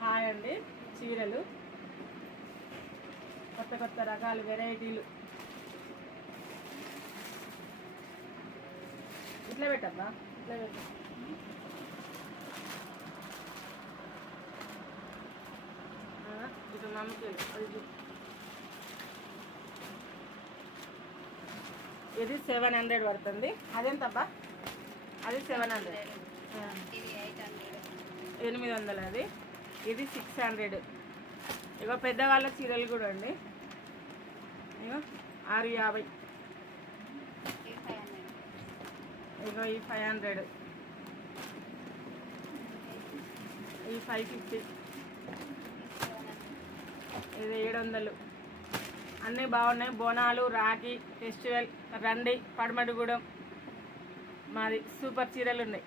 Hi అండి. చీరలు కొత్త కొత్త రకాల వెరైటీలు ఇట్లా పెట్టబ్బా, ఇట్లా పెట్ట. ఇటు మమ్మకి ఇది 700 పడుతుంది. అదేంతబ్బా? అది 700, 800. అది ఇది 600. ఇగో పెద్దవాళ్ళ చీరలు కూడా అండి. ఇగో 650. ఇగో ఈ 500, ఈ 550, ఇది 700. అన్నీ బాగున్నాయి. బోనాలు, రాఖీ ఫెస్టివల్ రండి పడమటిగూడెం. మాది సూపర్ చీరలు ఉన్నాయి.